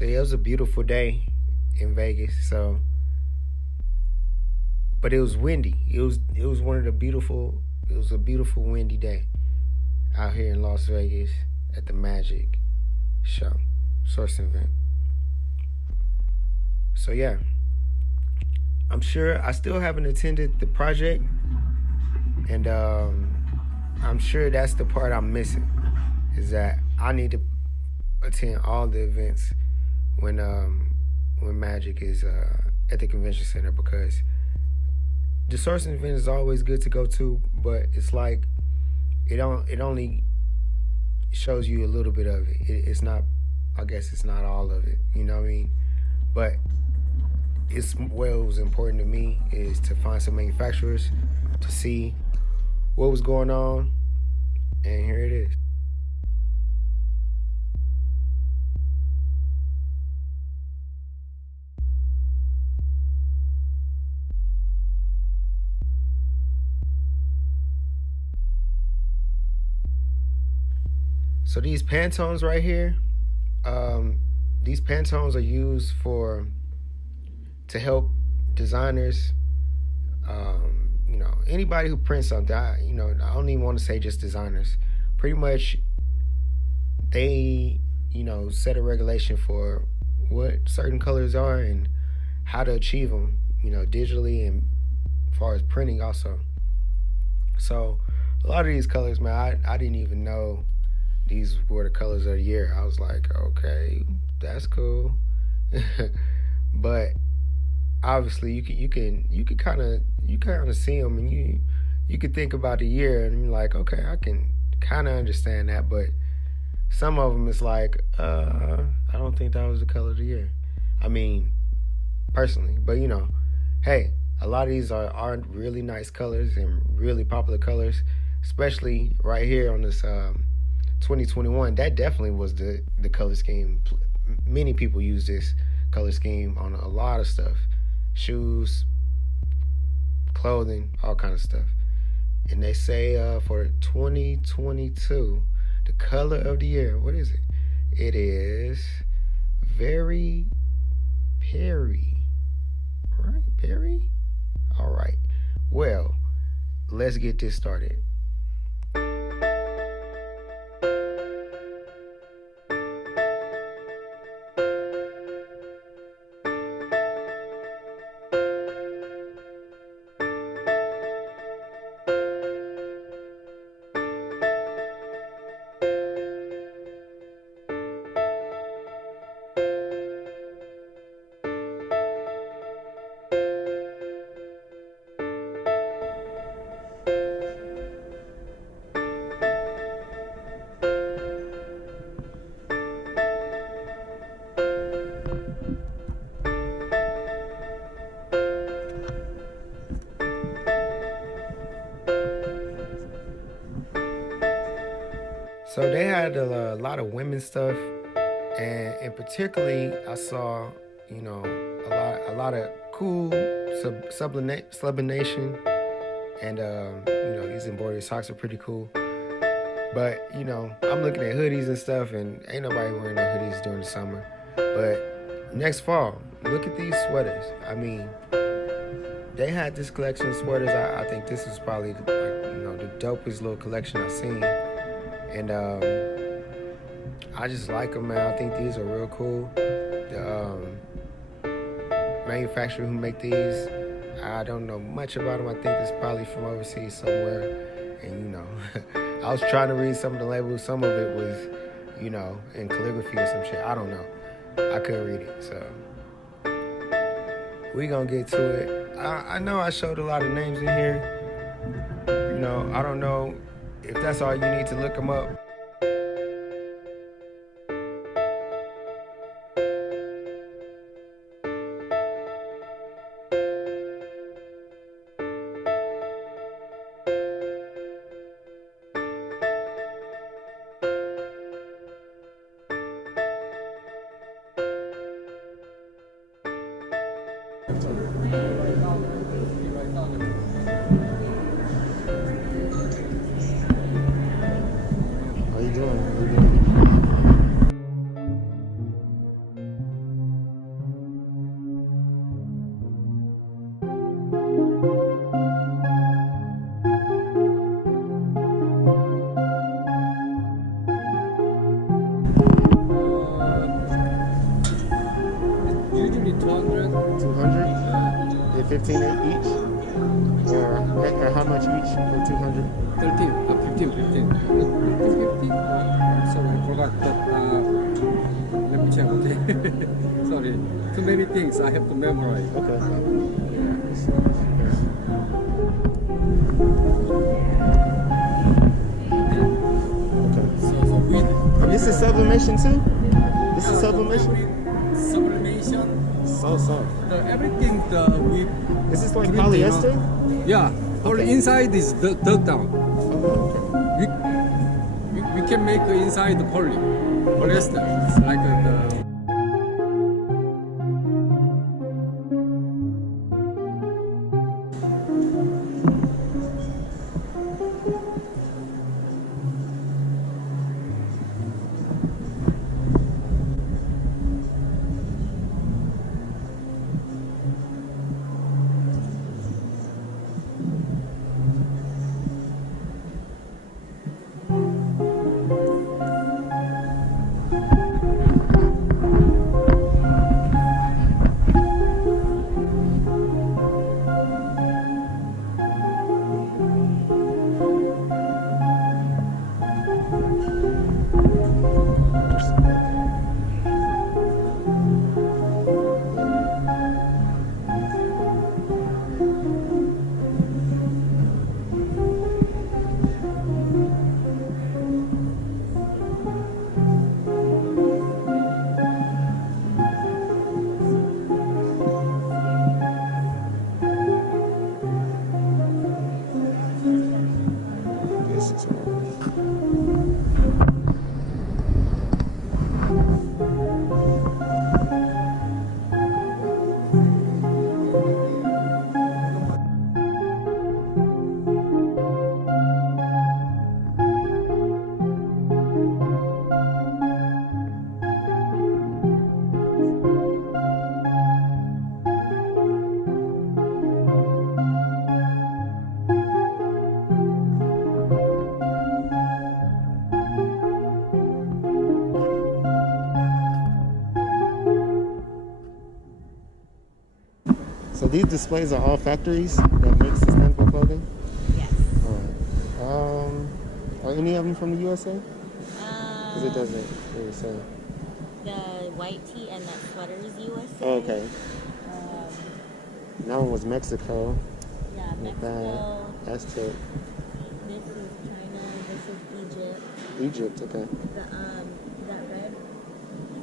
it was a beautiful day in Vegas. So, but it was windy. It was one of the beautiful. It was a beautiful windy day out here in Las Vegas at the Magic Show, Source event. So yeah, I'm sure I still haven't attended the project, and I'm sure that's the part I'm missing. Is that I need to attend all the events when Magic is at the convention center, because the sourcing event is always good to go to, but it's like it only shows you a little bit of it. It's not, I guess it's not all of it. You know what I mean? But it's what was important to me is to find some manufacturers to see what was going on, and here it is. So these Pantones right here, um, these Pantones are used for to help designers. Anybody who prints something. I don't even want to say just designers. Pretty much, they set a regulation for what certain colors are and how to achieve them. Digitally and as far as printing also. So a lot of these colors, man, I didn't even know these were the colors of the year. I was like, okay, that's cool. But obviously, you kind of see them, and you could think about the year, and you're like, okay, I can kind of understand that. But some of them is like, I don't think that was the color of the year. I mean, personally, but hey, a lot of these are really nice colors and really popular colors, especially right here on this 2021. That definitely was the color scheme. Many people use this color scheme on a lot of stuff, shoes, clothing, all kind of stuff. And they say for 2022, the color of the year, what is it? It is very Perry, right? Perry. All right. Well, let's get this started. So they had a lot of women's stuff, and particularly I saw, a lot of cool sublimation, and these embroidery socks are pretty cool. But I'm looking at hoodies and stuff, and ain't nobody wearing no hoodies during the summer. But next fall, look at these sweaters. I mean, they had this collection of sweaters. I think this is probably the dopest little collection I've seen, and I just like them, man. I think these are real cool. The manufacturer who make these, I don't know much about them. I think it's probably from overseas somewhere, and I was trying to read some of the labels. Some of it was, in calligraphy or some shit. I don't know. I couldn't read it, so we gonna get to it. I know I showed a lot of names in here. I don't know if that's all you need to look them up. 15 each? Or how much each for 200? 13, 15, 15. 15? Sorry, I forgot. But, let me check, okay? Sorry. Too many things I have to memorize. Okay. So with This is sublimation too? This is sublimation? sublimation, So soft. everything with Is this like Printing, polyester? yeah, all inside is dug down. Oh, okay. We can make inside the polyester. It's like the This is all. So these displays are all factories that make sustainable clothing? Yes. All right. Are any of them from the USA? Because it doesn't really say. The white tee and that sweater is USA. Oh, okay. That one was Mexico. Yeah, With Mexico. that Aztec. This is China. This is Egypt. Egypt, okay. That red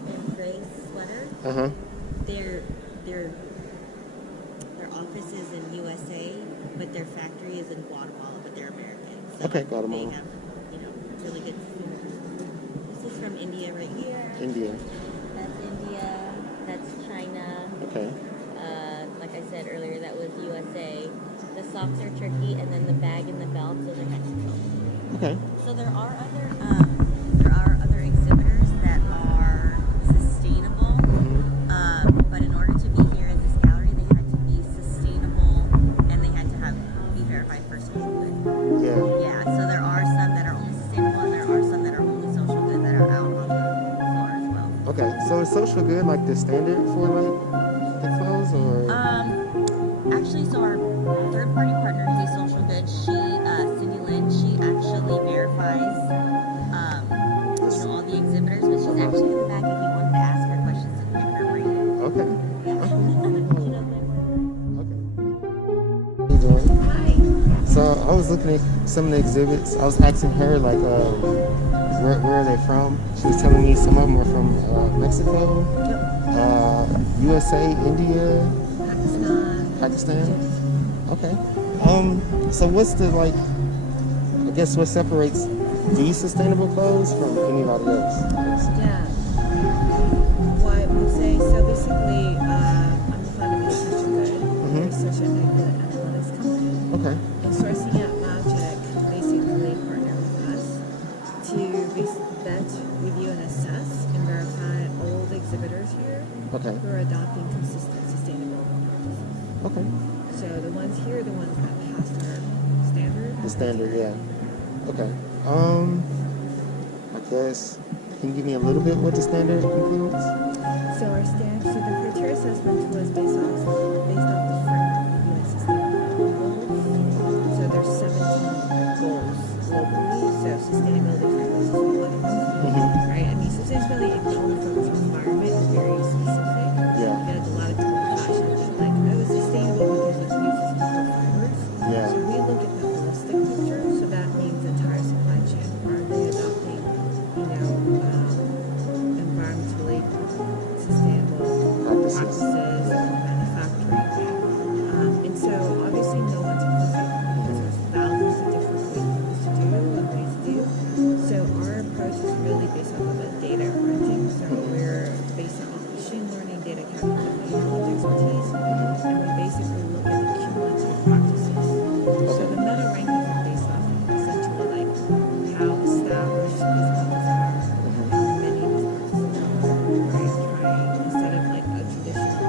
and gray sweater. Uh-huh. Their office is in USA, but their factory is in Guatemala, but they're American. So Okay, Guatemala. They have, really good. This is from India right here. India. That's India. That's China. Okay. Like I said earlier, that was USA. The socks are Turkey, and then the bag and the belts, those are Mexico. Okay. So there are other exhibitors that are sustainable, but in order to be here in this gallery, they had to be sustainable, and they had to be verified for social good. Yeah. Yeah. So there are some that are only sustainable, and there are some that are only social good that are out on the floor as well. Okay. So is social good like the standard for like the clothes or? Actually, so our third-party partner, Hey Social Good, Cindy Lynn, she actually verifies, all the exhibitors, but she's actually in the back if you wanted to ask her questions and pick her brain. Okay. Yeah. Okay. How you doing? Hi. So I was looking at some of the exhibits. I was asking her like, where are they from? She was telling me some of them were from Mexico, USA, India, Pakistan. Okay. So what's the I guess what separates these sustainable clothes from anybody else? Yeah. What I would say, so basically, I'm the founder of Social Good. We're such a good analytics company. Okay. And Sourcing at Magic basically partner with us to vet, review, and assess and verify all the exhibitors here Okay. who are adopting consistent sustainable practices. Okay. So the ones here are the ones that pass our standard. The standard, yeah. Okay. I guess, can you give me a little bit what the standard includes? So our so the criteria assessment was based off the frame. practices in manufacturing. And so obviously no one's perfect because there's thousands of different things to do and ways to do. So our approach is really based off of a data renting. So we're based on machine learning, data capture, and knowledge expertise. And we basically look at the cumulative practices. So the meta rankings are based off of essentially like how established these practices are, how many of these practices are, right? Trying instead of like a traditional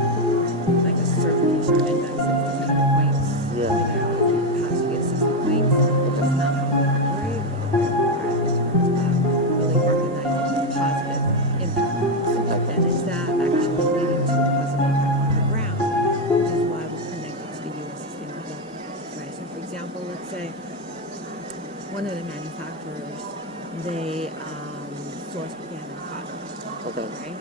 like a certification index of 100 points. Yeah. You know, if you pass, you get 60 points. That's not how we operate. We operate in terms of really recognizing the positive impact. And is that actually leading to a positive impact on the ground, which is why we connected to the U.S. Sustainability Goals, right? So for example, let's say one of the manufacturers, they source organic cotton, Okay. right?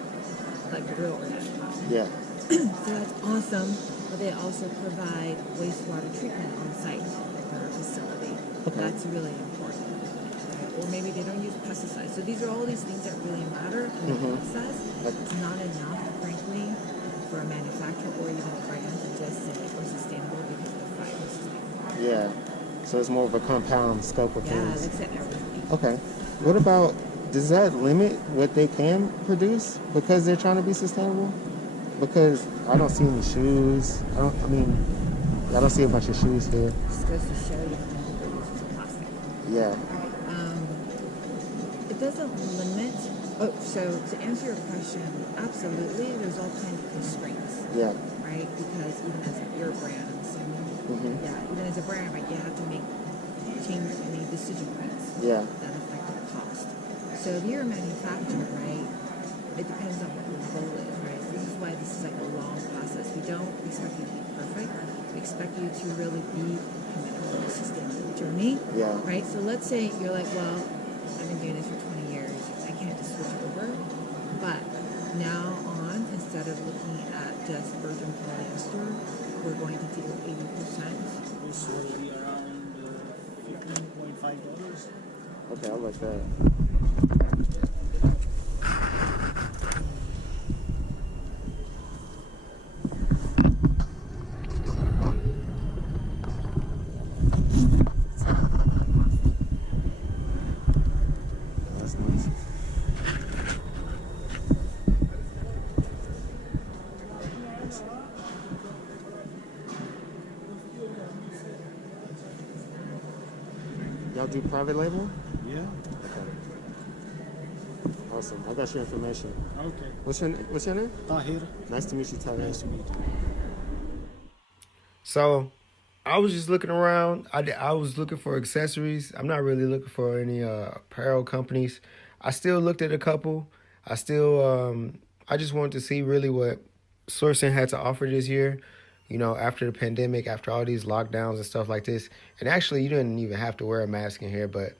Like real organic cotton. Yeah. So that's awesome, but they also provide wastewater treatment on site at their facility. Okay. That's really important. Right? Or maybe they don't use pesticides. So these are all these things that really matter in the process. It's not enough, frankly, for a manufacturer or even a brand to just say we're sustainable because the fiber is sustainable. Yeah. So it's more of a compound scope of Yeah, things. like I said, everything. Okay. What about, does that limit what they can produce because they're trying to be sustainable? Because I don't see any shoes. I don't see a bunch of shoes here. Just goes to show you how many produces plastic. Yeah. It doesn't limit. Oh, so to answer your question, absolutely, there's all kinds of constraints, Yeah. right? Because even as your brand, I'm assuming, yeah, even as a brand, right, you have to change any decision points Yeah. that affect the cost. So if you're a manufacturer, right, it depends on what your goal is, right? This is why this is like a long process. We don't expect you to be perfect. We expect you to really be committed to the sustainable journey. Yeah. Right? So let's say you're like, well, I've been doing this for 20 years. I can't just switch over. But now on, instead of looking at just virgin polyester, we're going to do 80%. This will be around $15.5. Okay, I like that. That's nice. Y'all do private label? Yeah. Okay. Awesome. I got your information. Okay. What's your name? Tahir. Nice to meet you, Tyler. Nice to meet you. So, I was just looking around. I was looking for accessories. I'm not really looking for any apparel companies. I still looked at a couple. I just wanted to see really what Sourcing had to offer this year. You know, after the pandemic, after all these lockdowns and stuff like this. And actually, you didn't even have to wear a mask in here, but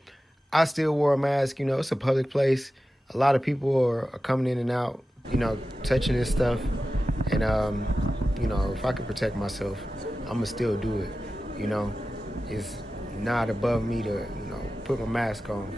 I still wore a mask. You know, it's a public place. A lot of people are coming in and out, you know, touching this stuff. And, you know, if I could protect myself, I'm going to still do it. You know, it's not above me to, you know, put my mask on.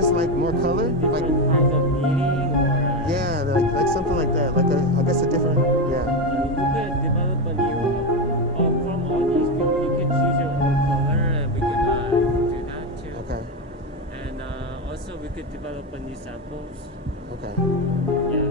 guess like more color, like different kinds of meaning or yeah, like something like that. Like I guess a different yeah. you could develop a new from all these you could choose your own color and we could do that too. Okay. And also we could develop a new samples. Okay. Yeah.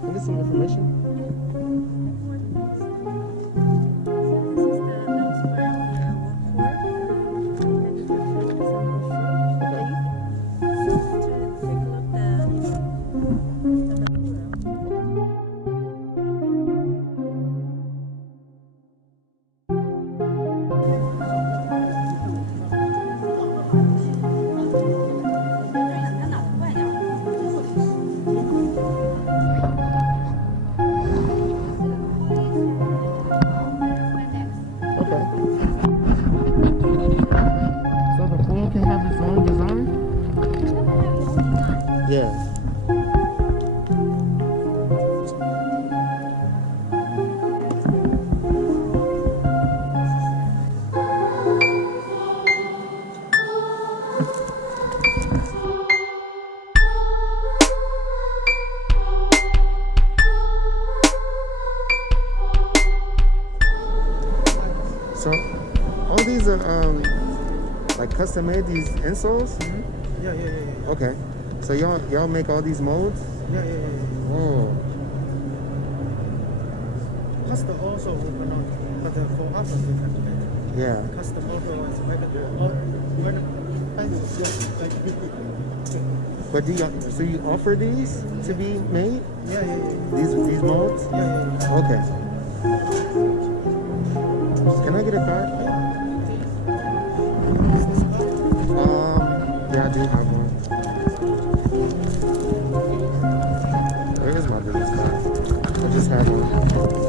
Can I get some information? Okay. So the phone can have its own design? Yeah. So all these are like custom made, these insoles? Yeah. Okay. So y'all make all these molds? Yeah. Oh. Custom also, but for us, we can make Yeah. custom also is like But do y'all so you offer these to be made? Yeah. These molds? Yeah. Okay. Can I get a card? Yeah, I do have one. Where is my business card? I just had one.